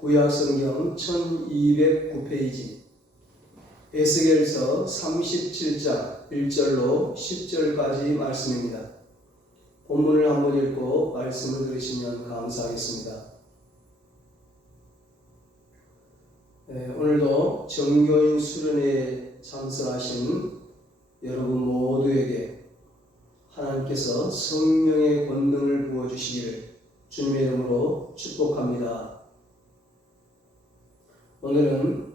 구약성경 1209페이지 에스겔서 37장 1절로 10절까지 말씀입니다. 본문을 한번 읽고 말씀을 들으시면 감사하겠습니다. 오늘도 정교인 수련회에 참석하신 여러분 모두에게 하나님께서 성령의 권능을 부어주시기를 주님의 이름으로 축복합니다. 오늘은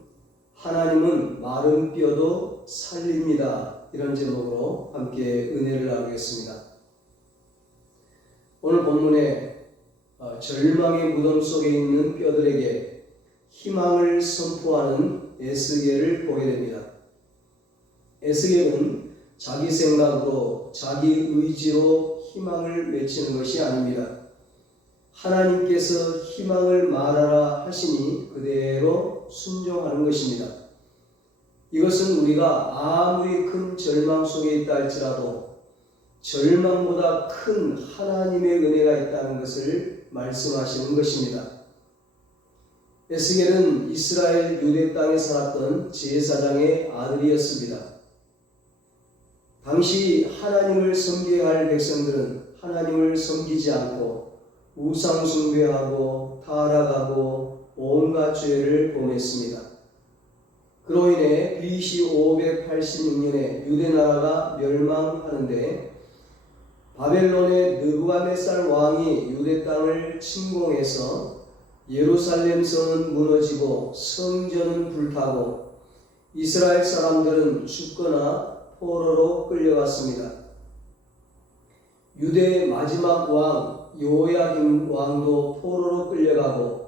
하나님은 마른 뼈도 살립니다. 이런 제목으로 함께 은혜를 나누겠습니다. 오늘 본문에 절망의 무덤 속에 있는 뼈들에게 희망을 선포하는 에스겔을 보게 됩니다. 에스겔은 자기 생각으로 자기 의지로 희망을 맺히는 것이 아닙니다. 하나님께서 희망을 말하라 하시니 그대로 순종하는 것입니다. 이것은 우리가 아무리 큰 절망 속에 있다 할지라도 절망보다 큰 하나님의 은혜가 있다는 것을 말씀하시는 것입니다. 에스겔은 이스라엘 유대 땅에 살았던 제사장의 아들이었습니다. 당시 하나님을 섬겨야 할 백성들은 하나님을 섬기지 않고 우상 숭배하고 타락하고 온갖 죄를 범했습니다. 그로 인해 BC 586년에 유대 나라가 멸망하는데 바벨론의 느부갓네살 왕이 유대 땅을 침공해서 예루살렘 성은 무너지고 성전은 불타고 이스라엘 사람들은 죽거나 포로로 끌려갔습니다. 유대의 마지막 왕 요야김 왕도 포로로 끌려가고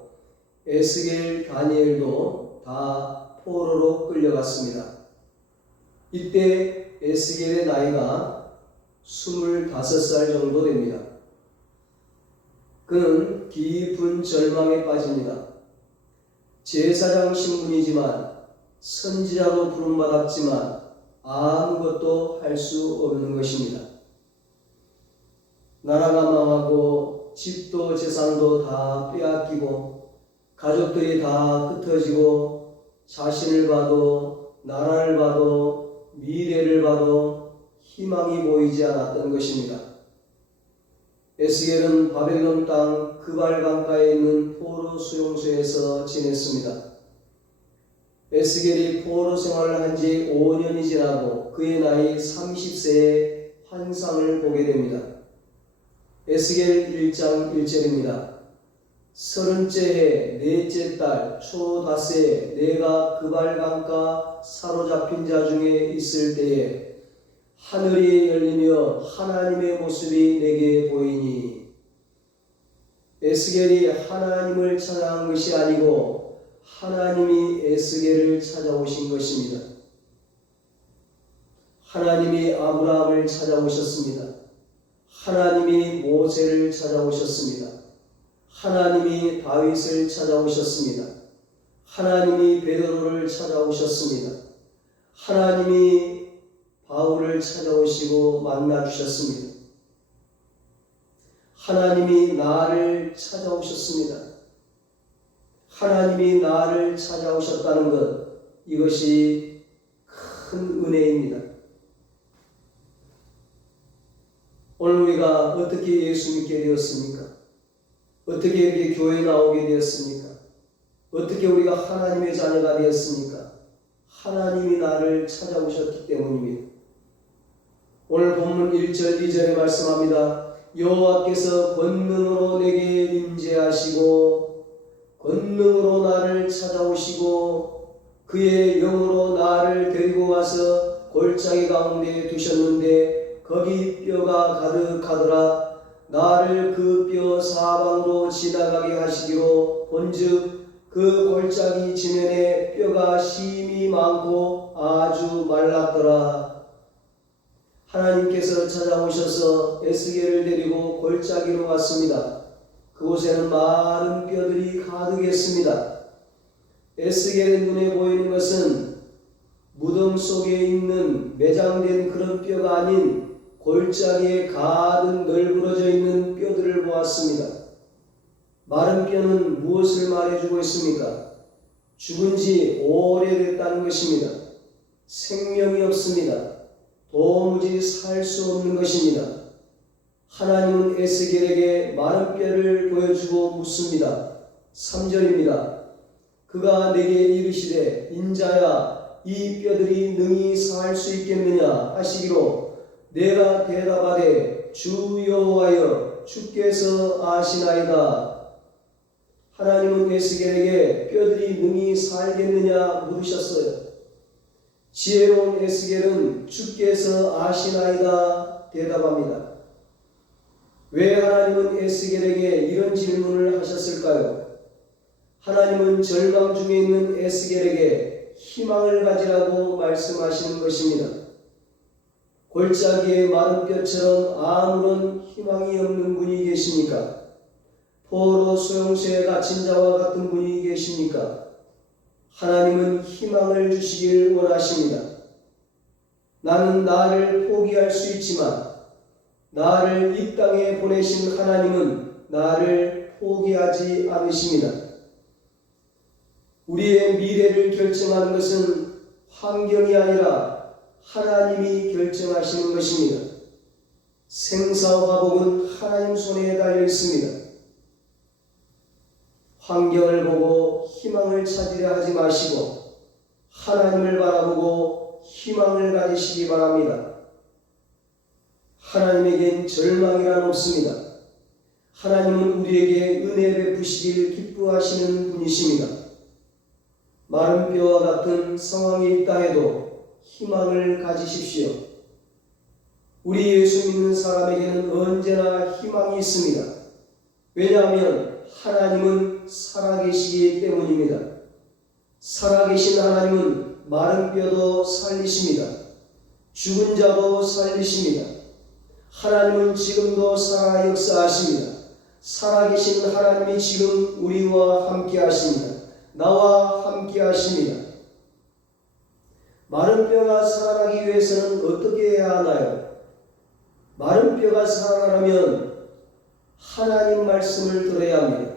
에스겔 다니엘도 다 포로로 끌려갔습니다. 이때 에스겔의 나이가 25살 정도 됩니다. 그는 깊은 절망에 빠집니다. 제사장 신분이지만 선지자로 부름받았지만 아무것도 할 수 없는 것입니다. 나라가 망하고 집도 재산도 다 빼앗기고 가족들이 다 흩어지고 자신을 봐도 나라를 봐도 미래를 봐도 희망이 보이지 않았던 것입니다. 에스겔은 바벨론 땅 그발 강가에 있는 포로 수용소에서 지냈습니다. 에스겔이 포로 생활을 한 지 5년이 지나고 그의 나이 30세에 환상을 보게 됩니다. 에스겔 1장 1절입니다. 30째 해 넷째 달 초닷새에 내가 그발 강가 사로잡힌 자 중에 있을 때에 하늘이 열리며 하나님의 모습이 내게 보이니. 에스겔이 하나님을 찾아간 것이 아니고 하나님이 에스겔을 찾아오신 것입니다. 하나님이 아브라함을 찾아오셨습니다. 하나님이 모세를 찾아오셨습니다. 하나님이 다윗을 찾아오셨습니다. 하나님이 베드로를 찾아오셨습니다. 하나님이 바울을 찾아오시고 만나주셨습니다. 하나님이 나를 찾아오셨습니다. 하나님이 나를 찾아오셨다는 것, 이것이 큰 은혜입니다. 오늘 우리가 어떻게 예수 믿게 되었습니까? 어떻게 이렇게 교회에 나오게 되었습니까? 어떻게 우리가 하나님의 자녀가 되었습니까? 하나님이 나를 찾아오셨기 때문입니다. 오늘 본문 1절 2절에 말씀합니다. 여호와께서 권능으로 내게 임재하시고 권능으로 나를 찾아오시고 그의 영으로 나를 데리고 가서 골짜기 가운데 두셨는데 거기 뼈가 가득하더라. 나를 그 뼈 사방으로 지나가게 하시기로 본즉 그 골짜기 지면에 뼈가 심이 많고 아주 말랐더라. 하나님께서 찾아오셔서 에스겔을 데리고 골짜기로 갔습니다. 그곳에는 마른 뼈들이 가득했습니다. 에스겔의 눈에 보이는 것은 무덤 속에 있는 매장된 그런 뼈가 아닌 골짜기에 가득 널브러져 있는 뼈들을 보았습니다. 마른 뼈는 무엇을 말해주고 있습니까? 죽은 지 오래됐다는 것입니다. 생명이 없습니다. 도무지 살 수 없는 것입니다. 하나님은 에스겔에게 마른 뼈를 보여주고 묻습니다. 3절입니다. 그가 내게 이르시되 인자야 이 뼈들이 능히 살 수 있겠느냐 하시기로 내가 대답하되 주 여호와여 주께서 아시나이다. 하나님은 에스겔에게 뼈들이 능히 살겠느냐 물으셨어요. 지혜로운 에스겔은 주께서 아시나이다 대답합니다. 왜 하나님은 에스겔에게 이런 질문을 하셨을까요? 하나님은 절망 중에 있는 에스겔에게 희망을 가지라고 말씀하시는 것입니다. 골짜기의 마른 뼈처럼 아무런 희망이 없는 분이 계십니까? 포로 소용소에 갇힌 자와 같은 분이 계십니까? 하나님은 희망을 주시길 원하십니다. 나는 나를 포기할 수 있지만 나를 이 땅에 보내신 하나님은 나를 포기하지 않으십니다. 우리의 미래를 결정하는 것은 환경이 아니라 하나님이 결정하시는 것입니다. 생사와 복은 하나님 손에 달려 있습니다. 환경을 보고 희망을 찾으려 하지 마시고 하나님을 바라보고 희망을 가지시기 바랍니다. 하나님에겐 절망이란 없습니다. 하나님은 우리에게 은혜 베푸시길 기뻐하시는 분이십니다. 마른 뼈와 같은 상황이 있다 해도 희망을 가지십시오. 우리 예수 믿는 사람에게는 언제나 희망이 있습니다. 왜냐하면 하나님은 살아계시기 때문입니다. 살아계신 하나님은 마른 뼈도 살리십니다. 죽은 자도 살리십니다. 하나님은 지금도 살아 역사하십니다. 살아계신 하나님이 지금 우리와 함께 하십니다. 나와 함께 하십니다. 마른 뼈가 살아나기 위해서는 어떻게 해야 하나요? 마른 뼈가 살아나려면 하나님 말씀을 들어야 합니다.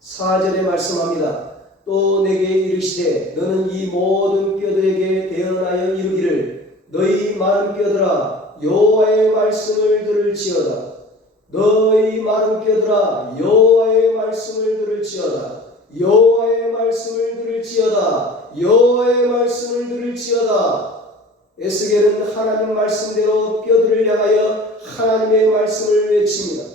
4절에 말씀합니다. 또 내게 이르시되 너는 이 모든 뼈들에게 대언하여 이르기를 너희 마른 뼈들아 여호와의 말씀을 들을지어다. 너희 마른 뼈들아 여호와의 말씀을 들을지어다. 여호와의 말씀을 들을지어다. 여호와의 말씀을 들을지어다. 에스겔은 하나님 말씀대로 뼈들을 향하여 하나님의 말씀을 외칩니다.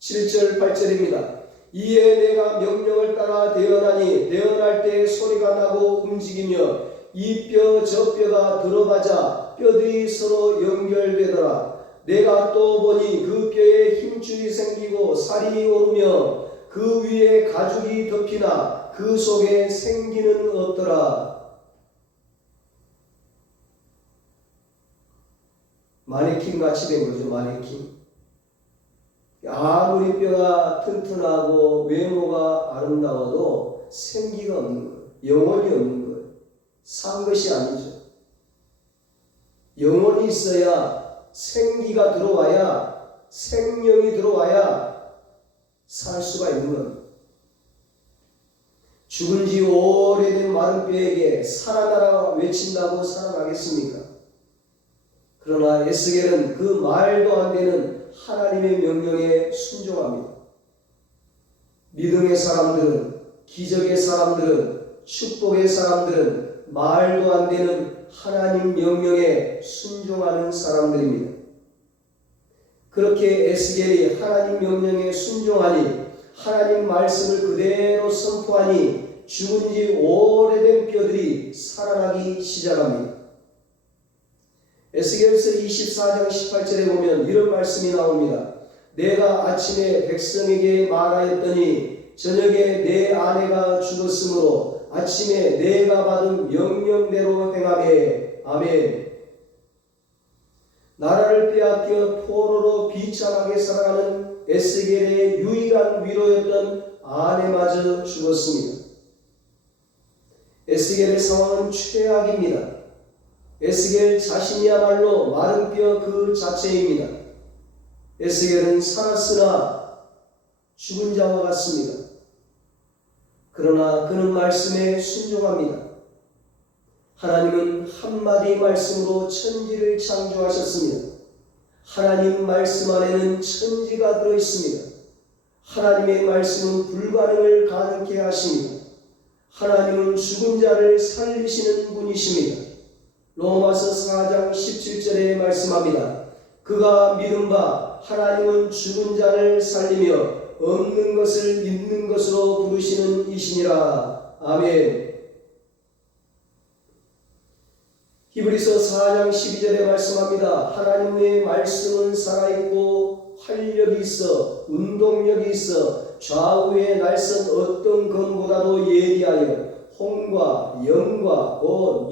7절 8절입니다. 이에 내가 명령을 따라 대언하니 대언할 때 소리가 나고 움직이며 이 뼈 저 뼈가 들어가자 뼈들이 서로 연결되더라. 내가 또 보니 그 뼈에 힘줄이 생기고 살이 오르며 그 위에 가죽이 덮이나 그 속에 생기는 없더라. 마네킹 같이 된 거죠. 마네킹. 아무리 뼈가 튼튼하고 외모가 아름다워도 생기가 없는 거예요. 영혼이 없는 거예요. 산 것이 아니죠. 영혼이 있어야 생기가 들어와야 생명이 들어와야 살 수가 있는 겁니다. 죽은 지 오래된 마른 뼈에게 살아나라 외친다고 살아나겠습니까? 그러나 에스겔은 그 말도 안 되는 하나님의 명령에 순종합니다. 믿음의 사람들은, 기적의 사람들은, 축복의 사람들은 말도 안 되는 하나님 명령에 순종하는 사람들입니다. 그렇게 에스겔이 하나님 명령에 순종하니 하나님 말씀을 그대로 선포하니 죽은 지 오래된 뼈들이 살아나기 시작합니다. 에스겔서 24장 18절에 보면 이런 말씀이 나옵니다. 내가 아침에 백성에게 말하였더니 저녁에 내 아내가 죽었으므로 아침에 내가 받은 명령대로 행하매. 아멘. 나라를 빼앗겨 포로로 비참하게 살아가는 에스겔의 유일한 위로였던 아내마저 죽었습니다. 에스겔의 상황은 최악입니다. 에스겔 자신이야말로 마른 뼈 그 자체입니다. 에스겔은 살았으나 죽은 자와 같습니다. 그러나 그는 말씀에 순종합니다. 하나님은 한마디 말씀으로 천지를 창조하셨습니다. 하나님 말씀 안에는 천지가 들어있습니다. 하나님의 말씀은 불가능을 가능케 하십니다. 하나님은 죽은 자를 살리시는 분이십니다. 로마서 4장 17절에 말씀합니다. 그가 믿은 바 하나님은 죽은 자를 살리며 없는 것을 있는 것으로 부르시는 이시니라. 아멘. 히브리서 4장 12절에 말씀합니다. 하나님의 말씀은 살아있고 활력이 있어 운동력이 있어 좌우의 날선 어떤 검보다도 예리하여 홍과 영과 곧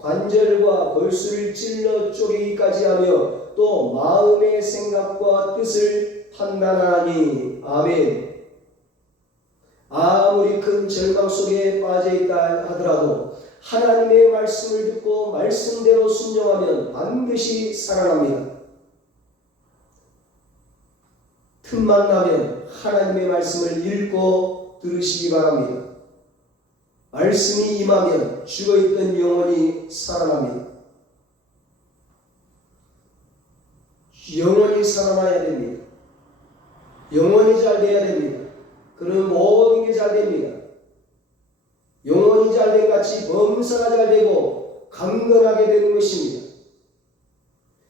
관절과 골수를 찔러 쪼개기까지 하며 또 마음의 생각과 뜻을 판단하니. 아멘. 아무리 큰 절망 속에 빠져있다 하더라도 하나님의 말씀을 듣고 말씀대로 순종하면 반드시 살아납니다. 틈만 나면 하나님의 말씀을 읽고 들으시기 바랍니다. 말씀이 임하면 죽어있던 영혼이 살아납니다. 영혼이 살아나야 됩니다. 영혼이 잘 돼야 됩니다. 그런 모든 게 잘 됩니다. 영혼이 잘된 같이 범사가 잘 되고 강건하게 되는 것입니다.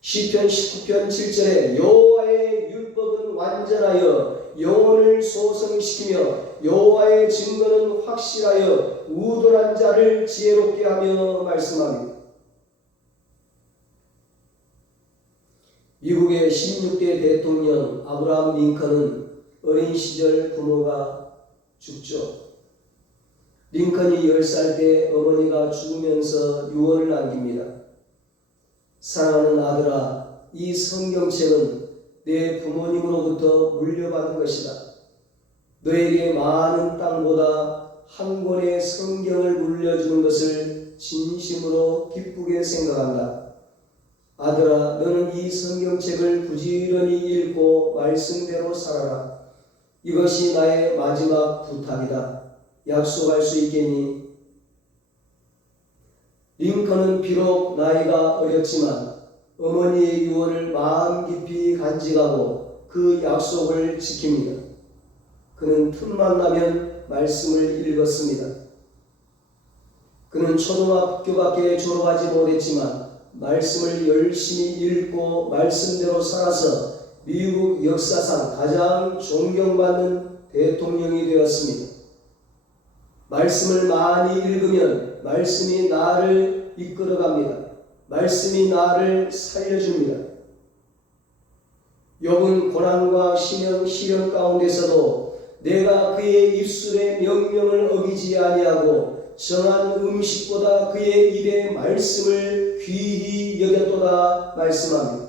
시편 19편 7절에 여호와의 율법은 완전하여 영혼을 소성시키며 여호와의 증거는 확실하여 우둔한 자를 지혜롭게 하며 말씀합니다. 미국의 16대 대통령 아브라함 링컨은 어린 시절 부모가 죽죠. 링컨이 10살 때 어머니가 죽으면서 유언을 남깁니다. 사랑하는 아들아, 이 성경책은 내 부모님으로부터 물려받은 것이다. 너에게 많은 땅보다 한 권의 성경을 물려주는 것을 진심으로 기쁘게 생각한다. 아들아, 너는 이 성경책을 부지런히 읽고 말씀대로 살아라. 이것이 나의 마지막 부탁이다. 약속할 수 있겠니? 링컨은 비록 나이가 어렸지만 어머니의 유언을 마음 깊이 간직하고 그 약속을 지킵니다. 그는 틈만 나면 말씀을 읽었습니다. 그는 초등학교밖에 졸업하지 못했지만 말씀을 열심히 읽고 말씀대로 살아서 미국 역사상 가장 존경받는 대통령이 되었습니다. 말씀을 많이 읽으면 말씀이 나를 이끌어갑니다. 말씀이 나를 살려줍니다. 욥은 고난과 시련 가운데서도 내가 그의 입술의 명령을 어기지 아니하고 정한 음식보다 그의 입의 말씀을 귀히 여겼도다 말씀합니다.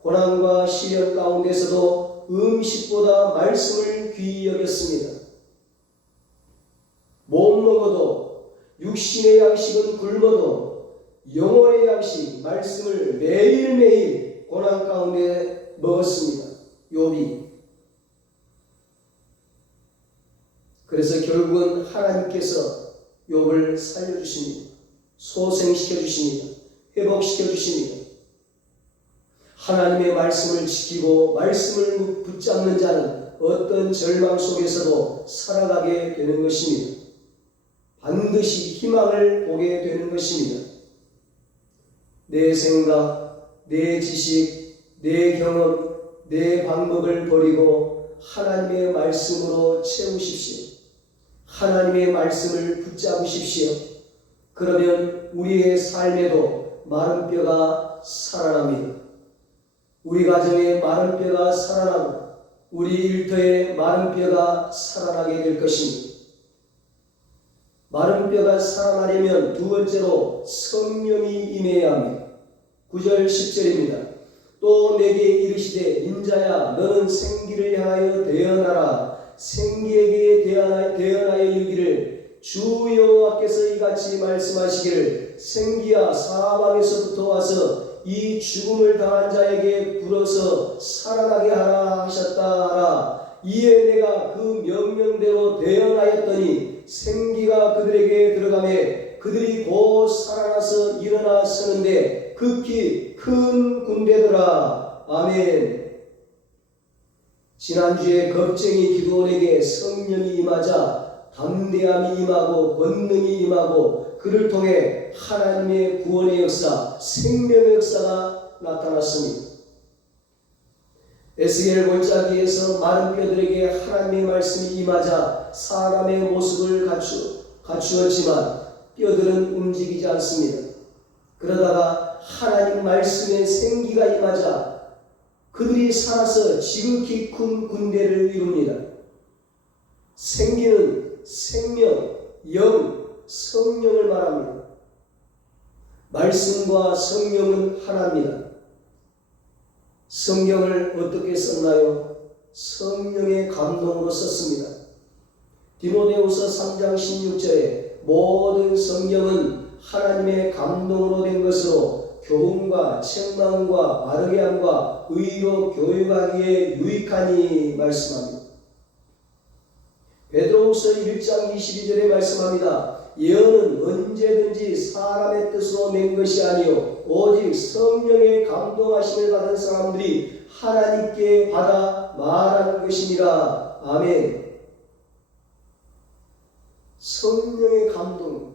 고난과 시련 가운데서도 음식보다 말씀을 귀히 여겼습니다. 못 먹어도 육신의 양식은 굶어도 영혼의 양식 말씀을 매일매일 고난 가운데 먹었습니다. 욥이. 그래서 결국은 하나님께서 욥을 살려주십니다. 소생시켜주십니다. 회복시켜주십니다. 하나님의 말씀을 지키고 말씀을 붙잡는 자는 어떤 절망 속에서도 살아가게 되는 것입니다. 반드시 희망을 보게 되는 것입니다. 내 생각, 내 지식, 내 경험, 내 방법을 버리고 하나님의 말씀으로 채우십시오. 하나님의 말씀을 붙잡으십시오. 그러면 우리의 삶에도 마른 뼈가 살아납니다. 우리 가정에 마른 뼈가 살아나고 우리 일터에 마른 뼈가 살아나게 될 것입니다. 마른 뼈가 살아나려면 두 번째로 성령이 임해야 합니다. 9절 10절입니다. 또 내게 이르시되 인자야 너는 생기를 향하여 대언하라. 생기에게 대언하여 이르기를 주 여호와께서 이같이 말씀하시기를 생기야 사방에서부터 와서 이 죽음을 당한 자에게 불어서 살아나게 하라 하셨다 하라. 이에 내가 그 명령대로 대언하였더니 생기가 그들에게 들어가매 그들이 곧 살아나서 일어나 서는데 극히 큰 군대더라. 아멘. 지난주에 겁쟁이 기도원에게 성령이 임하자 담대함이 임하고 권능이 임하고 그를 통해 하나님의 구원의 역사, 생명의 역사가 나타났습니다. 에스겔 골짜기에서 마른 뼈들에게 하나님의 말씀이 임하자 사람의 모습을 갖추었지만 뼈들은 움직이지 않습니다. 그러다가 하나님 말씀의 생기가 임하자 그들이 살아서 지극히 큰 군대를 이룹니다. 생기는 생명, 영, 성령을 말합니다. 말씀과 성령은 하나입니다. 성경을 어떻게 썼나요? 성령의 감동으로 썼습니다. 디모데후서 3장 16절에 모든 성경은 하나님의 감동으로 된 것으로 교훈과 책망과 바르게 함과 의로 교육하기에 유익하니 말씀합니다. 베드로후서 1장 22절에 말씀합니다. 예언은 언제든지 사람의 뜻으로 낸 것이 아니요 오직 성령의 감동하심을 받은 사람들이 하나님께 받아 말하는 것이니라. 아멘. 성령의 감동.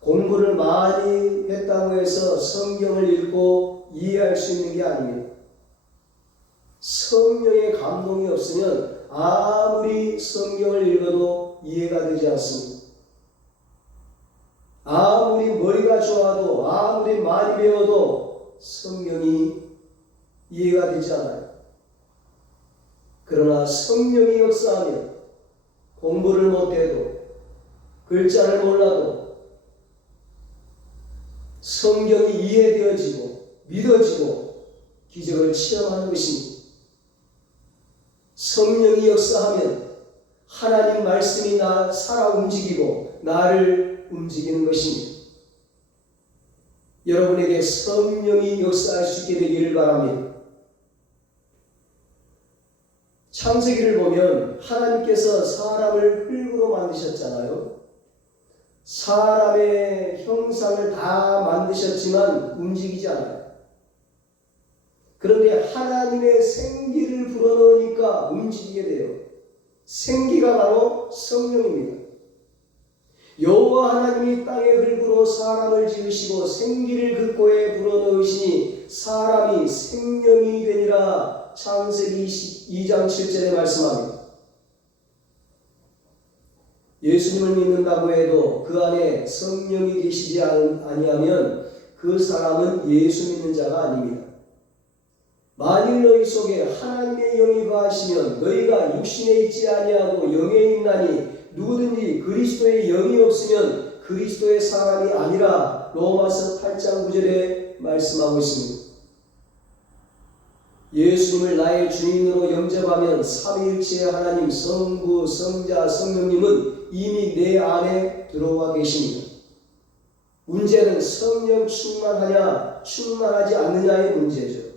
공부를 많이 했다고 해서 성경을 읽고 이해할 수 있는 게 아닙니다. 성령의 감동이 없으면 아무리 성경을 읽어도 이해가 되지 않습니다. 아무리 머리가 좋아도 아무리 많이 배워도 성경이 이해가 되지 않아요. 그러나 성령이 역사하면 공부를 못해도 글자를 몰라도 성경이 이해되어지고 믿어지고 기적을 체험하는 것입니다. 성령이 역사하면 하나님 말씀이 살아 움직이고 나를 움직이는 것입니다. 여러분에게 성령이 역사할 수 있게 되기를 바랍니다. 창세기를 보면 하나님께서 사람을 흙으로 만드셨잖아요. 사람의 형상을 다 만드셨지만 움직이지 않아요. 그런데 하나님의 생기를 불어넣으니까 움직이게 돼요. 생기가 바로 성령입니다. 여호와 하나님이 땅의 흙으로 사람을 지으시고 생기를 그 코에 불어넣으시니 사람이 생명이 되니라. 창세기 2장 7절에 말씀합니다. 예수님을 믿는다고 해도 그 안에 성령이 계시지 아니하면 그 사람은 예수 믿는 자가 아닙니다. 만일 너희 속에 하나님의 영이 거하시면 너희가 육신에 있지 아니하고 영에 있나니 누구든지 그리스도의 영이 없으면 그리스도의 사람이 아니라. 로마서 8장 9절에 말씀하고 있습니다. 예수님을 나의 주인으로 영접하면 삼위일체의 하나님 성부, 성자, 성령님은 이미 내 안에 들어와 계십니다. 문제는 성령 충만하냐 충만하지 않느냐의 문제죠.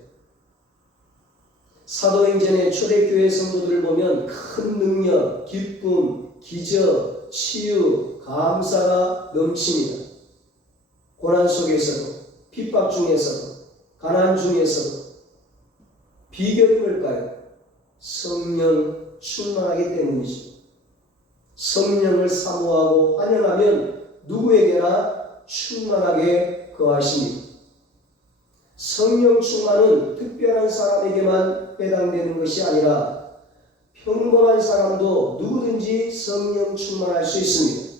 사도행전의 초대교회 성도들을 보면 큰 능력, 기쁨, 기적, 치유, 감사가 넘칩니다. 고난 속에서도, 핍박 중에서도, 가난 중에서도. 비결이 뭘까요? 성령 충만하기 때문이죠. 성령을 사모하고 환영하면 누구에게나 충만하게 거하십니다. 성령 충만은 특별한 사람에게만 해당되는 것이 아니라 평범한 사람도 누구든지 성령 충만할 수 있습니다.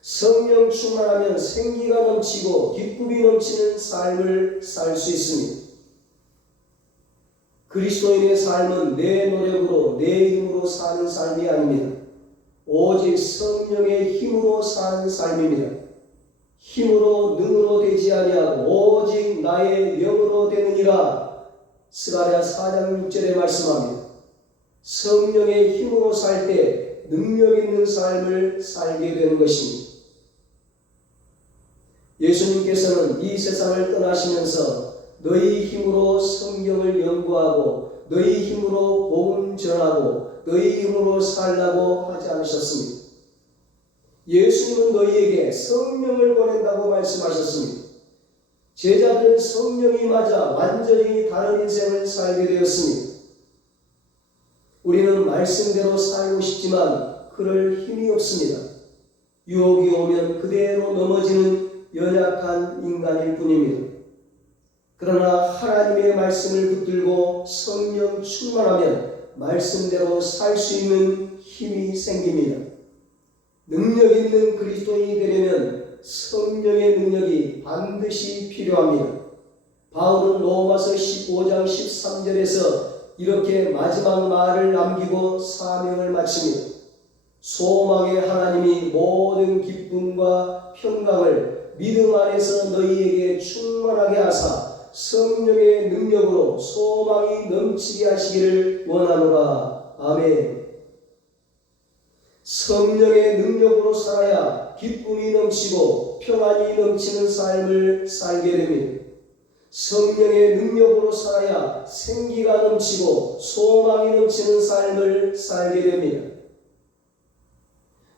성령 충만하면 생기가 넘치고 기쁨이 넘치는 삶을 살 수 있습니다. 그리스도인의 삶은 내 노력으로 내 힘으로 사는 삶이 아닙니다. 오직 성령의 힘으로 사는 삶입니다. 힘으로 능으로 되지 아니하고 오직 나의 영으로 되느니라. 스가랴 4장 6절에 말씀합니다. 성령의 힘으로 살 때 능력 있는 삶을 살게 되는 것입니다. 예수님께서는 이 세상을 떠나시면서 너희 힘으로 성경을 연구하고 너희 힘으로 복음 전하고 너희 힘으로 살라고 하지 않으셨습니다. 예수님은 너희에게 성령을 보낸다고 말씀하셨습니다. 제자들은 성령이 맞아 완전히 다른 인생을 살게 되었습니다. 우리는 말씀대로 살고 싶지만 그럴 힘이 없습니다. 유혹이 오면 그대로 넘어지는 연약한 인간일 뿐입니다. 그러나 하나님의 말씀을 붙들고 성령 충만하면 말씀대로 살 수 있는 힘이 생깁니다. 능력 있는 그리스도인이 되려면 성령의 능력이 반드시 필요합니다. 바울은 로마서 15장 13절에서 이렇게 마지막 말을 남기고 사명을 마칩니다. 소망의 하나님이 모든 기쁨과 평강을 믿음 안에서 너희에게 충만하게 하사 성령의 능력으로 소망이 넘치게 하시기를 원하노라. 아멘. 성령의 능력으로 살아야 기쁨이 넘치고 평안이 넘치는 삶을 살게 됩니다. 성령의 능력으로 살아야 생기가 넘치고 소망이 넘치는 삶을 살게 됩니다.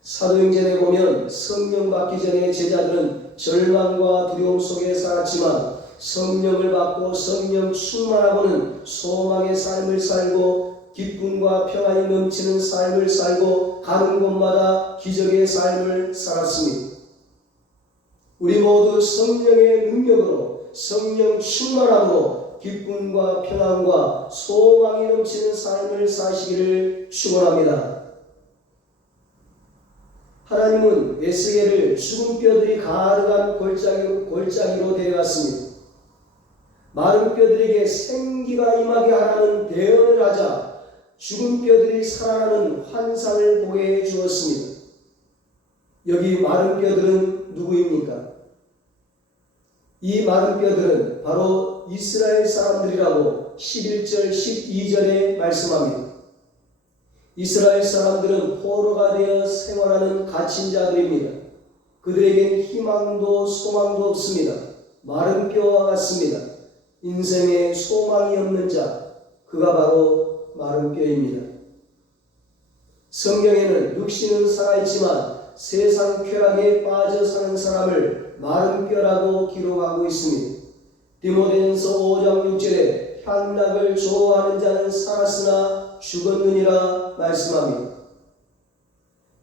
사도행전에 보면 성령 받기 전에 제자들은 절망과 두려움 속에 살았지만 성령을 받고 성령 충만하고는 소망의 삶을 살고 기쁨과 평안이 넘치는 삶을 살고 가는 곳마다 기적의 삶을 살았습니다. 우리 모두 성령의 능력으로 성령 충만함으로 기쁨과 평안과 소망이 넘치는 삶을 사시기를 축원합니다. 하나님은 에스겔을 죽은 뼈들이 가득한 골짜기로 데려갔습니다. 마른 뼈들에게 생기가 임하게 하라는 대언을 하자 죽은 뼈들이 살아나는 환상을 보게 해 주었습니다. 여기 마른 뼈들은 누구입니까? 이 마른 뼈들은 바로 이스라엘 사람들이라고 11절 12절에 말씀합니다. 이스라엘 사람들은 포로가 되어 생활하는 갇힌 자들입니다. 그들에겐 희망도 소망도 없습니다. 마른 뼈와 같습니다. 인생에 소망이 없는 자, 그가 바로 마른 뼈입니다. 성경에는 육신은 살아있지만 세상 쾌락에 빠져 사는 사람을 마른 뼈라고 기록하고 있습니다. 디모데전서 5장 6절에 향락을 좋아하는 자는 살았으나 죽었느니라 말씀합니다.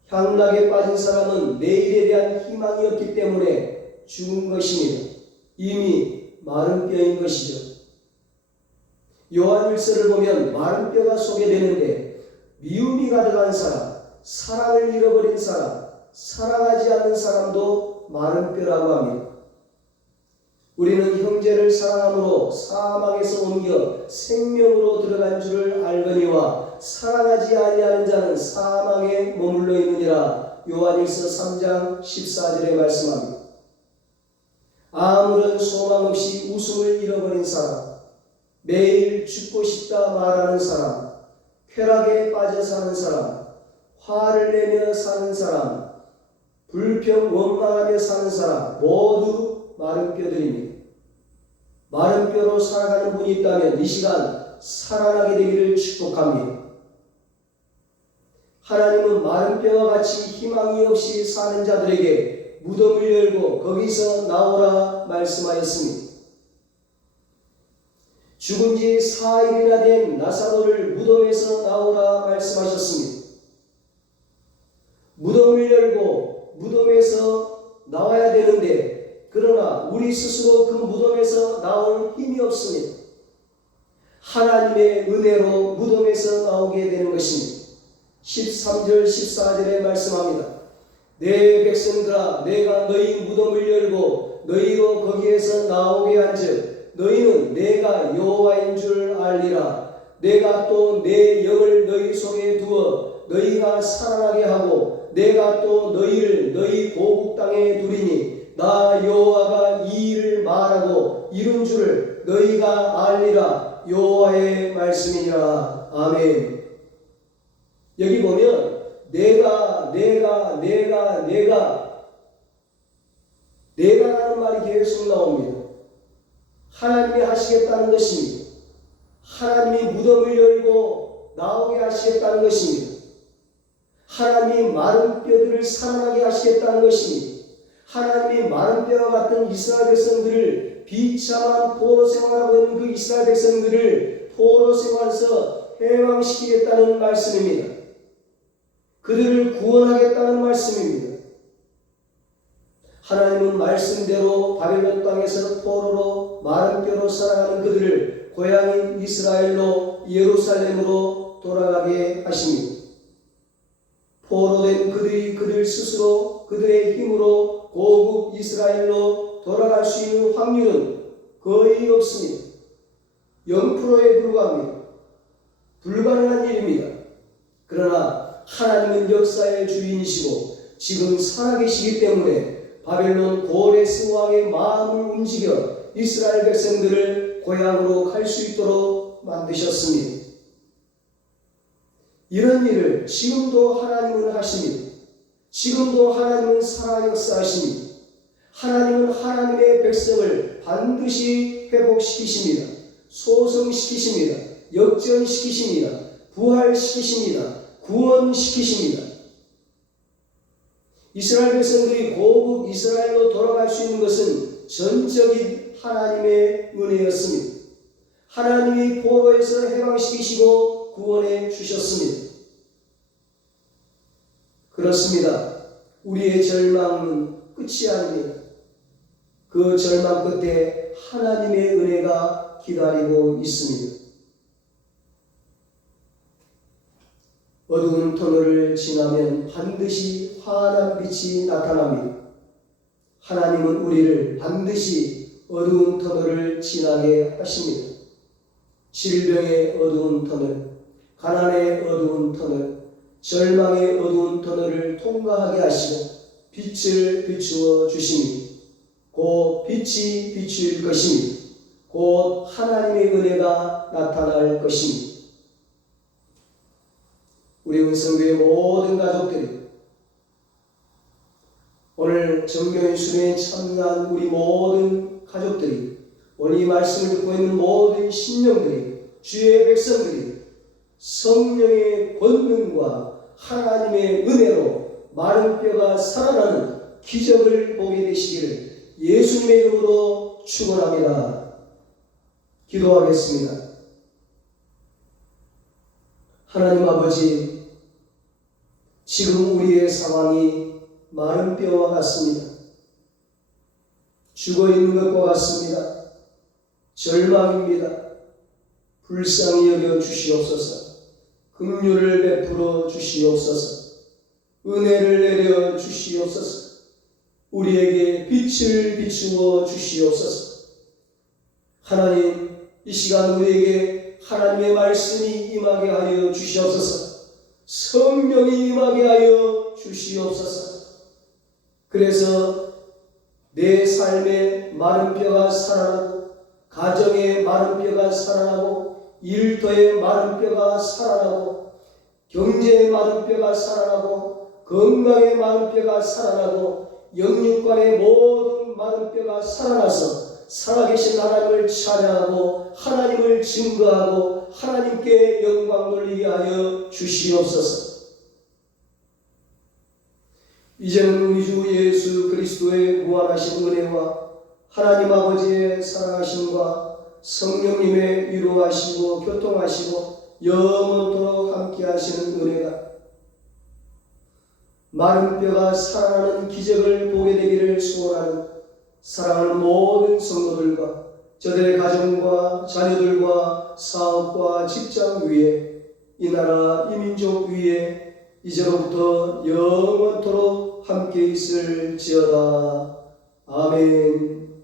향락에 빠진 사람은 내일에 대한 희망이 없기 때문에 죽은 것입니다. 이미 마른 뼈인 것이죠. 요한일서를 보면 마른 뼈가 소개되는데 미움이 가득한 사람, 사랑을 잃어버린 사람, 사랑하지 않는 사람도 마른 뼈라고 합니다. 우리는 형제를 사랑함으로 사망에서 옮겨 생명으로 들어간 줄을 알거니와 사랑하지 아니하는 자는 사망에 머물러 있느니라. 요한일서 3장 14절에 말씀합니다. 아무런 소망 없이 웃음을 잃어버린 사람, 매일 죽고 싶다 말하는 사람, 쾌락에 빠져 사는 사람, 화를 내며 사는 사람, 불평 원망하며 사는 사람 모두 마른 뼈들입니다. 마른 뼈로 살아가는 분이 있다면 이 시간 살아나게 되기를 축복합니다. 하나님은 마른 뼈와 같이 희망이 없이 사는 자들에게 무덤을 열고 거기서 나오라 말씀하였습니다. 죽은 지 4일이나 된 나사로를 무덤에서 나오라 말씀하셨습니다. 무덤을 열고 무덤에서 나와야 되는데 그러나 우리 스스로 그 무덤에서 나올 힘이 없습니다. 하나님의 은혜로 무덤에서 나오게 되는 것입니다. 13절 14절에 말씀합니다. 내 백성들아, 내가 너희 무덤을 열고 너희로 거기에서 나오게 한즉 너희는 내가 여호와인 줄 알리라. 내가 또 내 영을 너희 속에 두어 너희가 살아나게 하고 내가 또 너희를 너희 고국 땅에 두리니 나 여호와가 이 일을 말하고 이룬 줄을 너희가 알리라. 여호와의 말씀이니라. 아멘. 여기 보면 내가라는 말이 계속 나옵니다. 하나님이 하시겠다는 것입니다. 하나님이 무덤을 열고 나오게 하시겠다는 것입니다. 하나님이 마른 뼈들을 살아나게 하시겠다는 것입니다. 하나님이 마른 뼈와 같은 이스라엘 백성들을 비참한 포로 생활하고 있는 그 이스라엘 백성들을 포로 생활에서 해방시키겠다는 말씀입니다. 그들을 구원하겠다는 말씀입니다. 하나님은 말씀대로 바벨론 땅에서 포로로 마른 뼈로 살아가는 그들을 고향인 이스라엘로 예루살렘으로 돌아가게 하십니다. 포로된 그들이 그들 스스로 그들의 힘으로 고국 이스라엘로 돌아갈 수 있는 확률은 거의 없습니다. 0%에 불과합니다. 불가능한 일입니다. 그러나 하나님은 역사의 주인이시고 지금 살아계시기 때문에 바벨론 고레스 왕의 마음을 움직여 이스라엘 백성들을 고향으로 갈 수 있도록 만드셨습니다. 이런 일을 지금도 하나님은 하십니다. 지금도 하나님은 살아 역사하십니다. 하나님은 하나님의 백성을 반드시 회복시키십니다. 소성시키십니다. 역전시키십니다. 부활시키십니다. 구원시키십니다. 이스라엘 백성들이 고국 이스라엘로 돌아갈 수 있는 것은 전적인 하나님의 은혜였습니다. 하나님이 포로에서 해방시키시고 구원해 주셨습니다. 그렇습니다. 우리의 절망은 끝이 아닙니다. 그 절망 끝에 하나님의 은혜가 기다리고 있습니다. 어두운 터널을 지나면 반드시 환한 빛이 나타납니다. 하나님은 우리를 반드시 어두운 터널을 지나게 하십니다. 질병의 어두운 터널, 가난의 어두운 터널, 절망의 어두운 터널을 통과하게 하시고 빛을 비추어 주십니다. 곧 빛이 비추일 것입니다. 곧 하나님의 은혜가 나타날 것입니다. 우리 은성교회 모든 가족들이 오늘 정교회 수련회에 참여한 우리 모든 가족들이 오늘 이 말씀을 듣고 있는 모든 신령들이 주의 백성들이 성령의 권능과 하나님의 은혜로 마른 뼈가 살아나는 기적을 보게 되시기를 예수님의 이름으로 축원합니다. 기도하겠습니다. 하나님 아버지, 지금 우리의 상황이 마른 뼈와 같습니다. 죽어있는 것과 같습니다. 절망입니다. 불쌍히 여겨 주시옵소서. 긍휼을 베풀어 주시옵소서. 은혜를 내려 주시옵소서. 우리에게 빛을 비추어 주시옵소서. 하나님, 이 시간 우리에게 하나님의 말씀이 임하게 하여 주시옵소서. 성령이 임하게 하여 주시옵소서. 그래서 내 삶의 마른 뼈가 살아나고, 가정의 마른 뼈가 살아나고, 일터의 마른 뼈가 살아나고, 경제의 마른 뼈가 살아나고, 건강의 마른 뼈가 살아나고, 영육간의 모든 마른 뼈가 살아나서 살아계신 하나님을 찬양하고 하나님을 증거하고 하나님께 영광 돌리게 하여 주시옵소서. 이제는 우리 주 예수 그리스도의 무한하신 은혜와 하나님 아버지의 사랑하심과 성령님의 위로하시고 교통하시고 영원토록 함께 하시는 은혜가 마른 뼈가 살아나는 기적을 보게 되기를 소원하는 사랑하는 모든 성도들과 저들의 가정과 자녀들과 사업과 직장 위에 이 나라 이 민족 위에 이제로부터 영원토록 함께 있을지어다. 아멘.